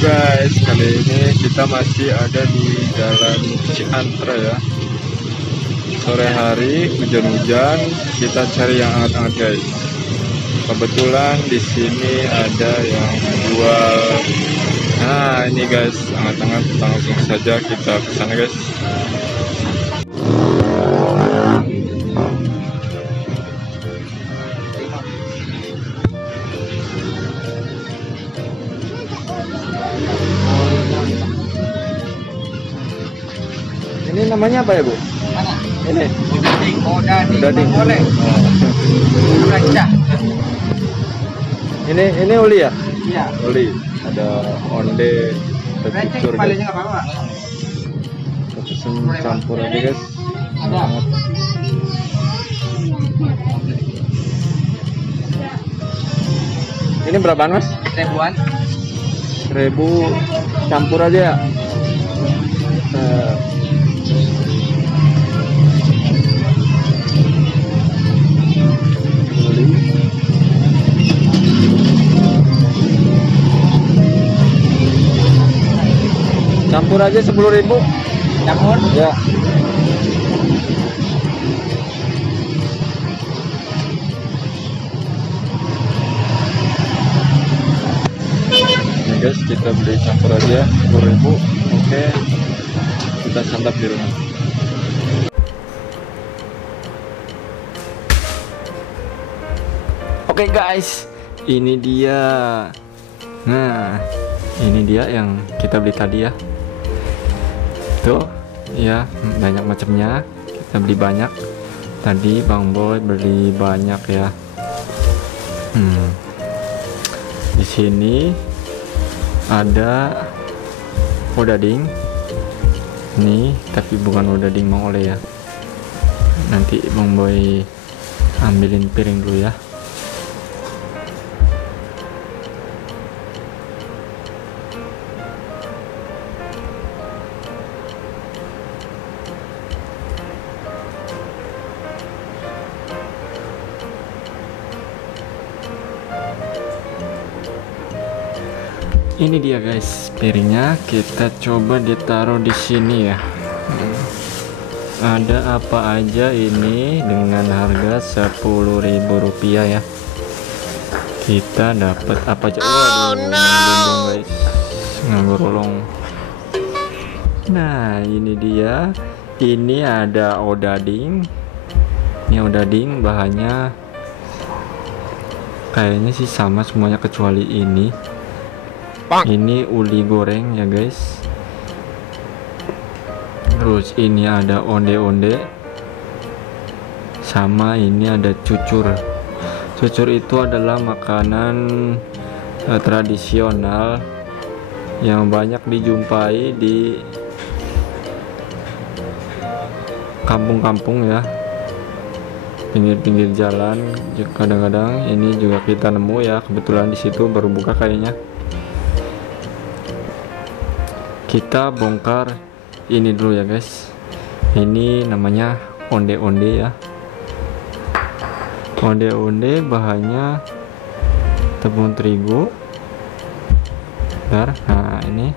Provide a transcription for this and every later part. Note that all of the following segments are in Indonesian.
guys, kali ini kita masih ada di Jalan Ciantra ya. Sore hari hujan-hujan, kita cari yang hangat-hangat guys. Kebetulan di sini ada yang jual. Nah ini guys, hangat-hangat, langsung saja kita ke sana guys. Ini namanya apa ya Bu? Mana? Ini Odading boleh. Rancah. Ini oli ya? Iya. Oli. Ada onde, ada Rancah cucur palingnya guys. nggak apa-apa. Kita pesen campur aja guys. Ada. Ini berapaan mas? Ribuan. 1000 campur aja ya. Campur aja 10.000. Campur. Ya. Ini guys, kita beli campur aja 10.000. Oke. Kita santap di rumah. Oke guys, ini dia. Nah, ini dia yang kita beli tadi ya. Tuh, ya banyak macamnya. Kita beli banyak. Tadi Bang Boy beli banyak ya. Di sini ada odading. Nih, tapi bukan odading Mang Oleh ya. Nanti Bang Boy ambilin piring dulu ya. Ini dia guys piringnya, kita coba ditaruh di sini ya. Ada apa aja ini dengan harga Rp10.000 ya. Kita dapat apa aja? Waduh, guys, ngagorolong. Nah ini dia, ini ada odading. Ini odading, bahannya kayaknya sih sama semuanya kecuali ini. Ini uli goreng ya guys. Terus ini ada onde-onde, sama ini ada cucur. Cucur itu adalah makanan tradisional yang banyak dijumpai di kampung-kampung ya, pinggir-pinggir jalan. Kadang-kadang ini juga kita nemu ya, kebetulan di situ baru buka kayaknya. Kita bongkar ini dulu ya guys. Ini namanya onde-onde ya. Onde-onde bahannya tepung terigu. Bentar. Nah ini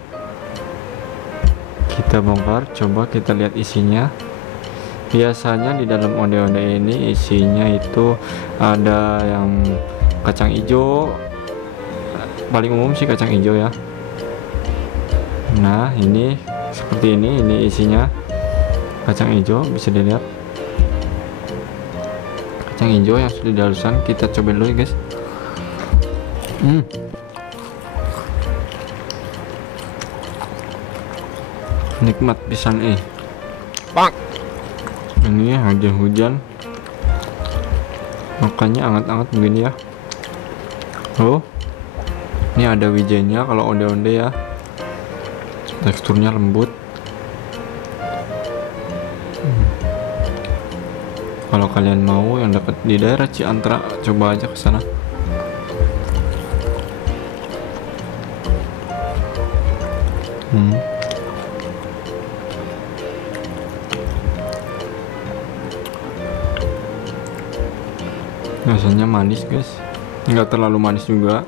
kita bongkar, coba kita lihat isinya. Biasanya di dalam onde-onde ini isinya itu ada yang kacang hijau, paling umum sih kacang hijau ya. Nah ini seperti ini isinya kacang hijau, bisa dilihat kacang hijau yang sudah dihaluskan. Kita cobain dulu ya guys. Nikmat pisan ini hujan-hujan makanya hangat-hangat begini ya. Oh ini ada wijenya kalau onde-onde ya. Teksturnya lembut. Kalau kalian mau yang dekat di daerah Ciantra, coba aja ke sana. Rasanya manis guys, nggak terlalu manis juga.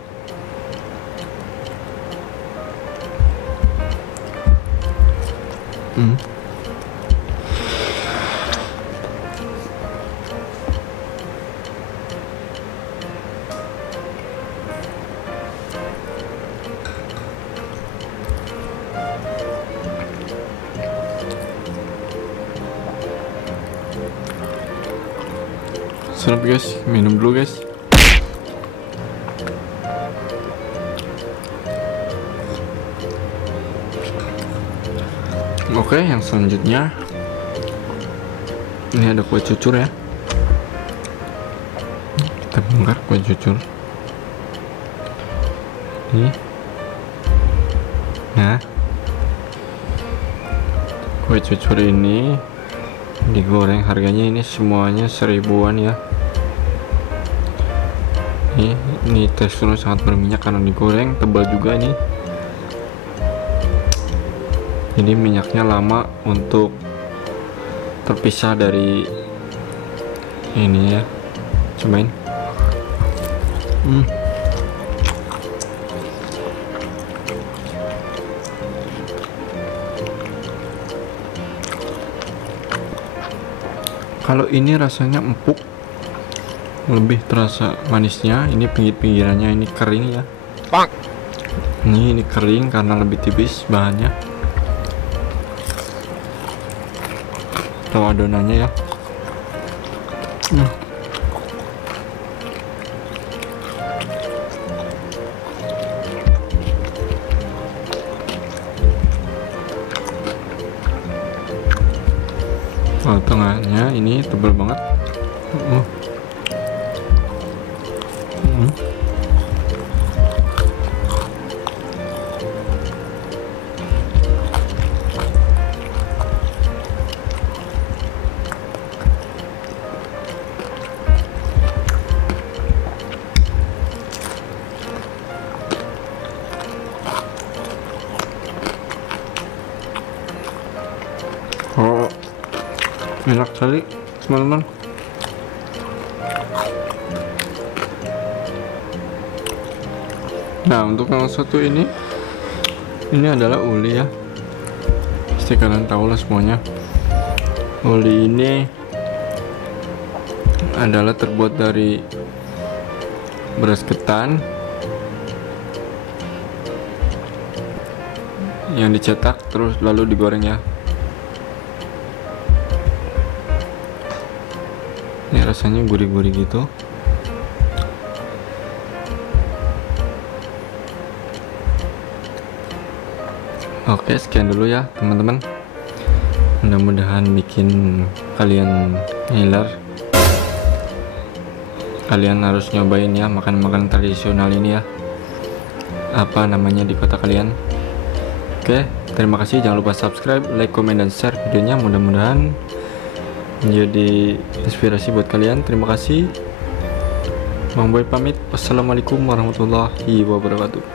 Sedap guys, minum dulu guys. Oke, yang selanjutnya ini ada kue cucur ya. Kita bongkar kue cucur. Ini. Nah, kue cucur ini digoreng, harganya ini semuanya 1000-an ya. Ini teksturnya sangat berminyak karena digoreng, tebal juga nih. Jadi minyaknya lama untuk terpisah dari ini ya. Cobain. Kalau ini rasanya empuk, lebih terasa manisnya. Ini pinggir-pinggirannya ini kering ya. Ini kering karena lebih tipis bahannya. Tahu adonannya ya. Oh, tengahnya ini tebal banget. Oh, enak sekali teman-teman. Nah, untuk yang satu ini adalah uli ya. Pasti kalian tahu lah semuanya. Uli ini adalah terbuat dari beras ketan yang dicetak terus lalu digoreng ya. Ini rasanya gurih-gurih gitu. Oke, sekian dulu ya teman-teman. Mudah-mudahan bikin kalian ngiler. Kalian harus nyobain ya makan-makan tradisional ini ya. Apa namanya di kota kalian. Oke, terima kasih. Jangan lupa subscribe, like, komen, dan share videonya. Mudah-mudahan menjadi inspirasi buat kalian. Terima kasih. Mang Boy pamit. Wassalamualaikum warahmatullahi wabarakatuh.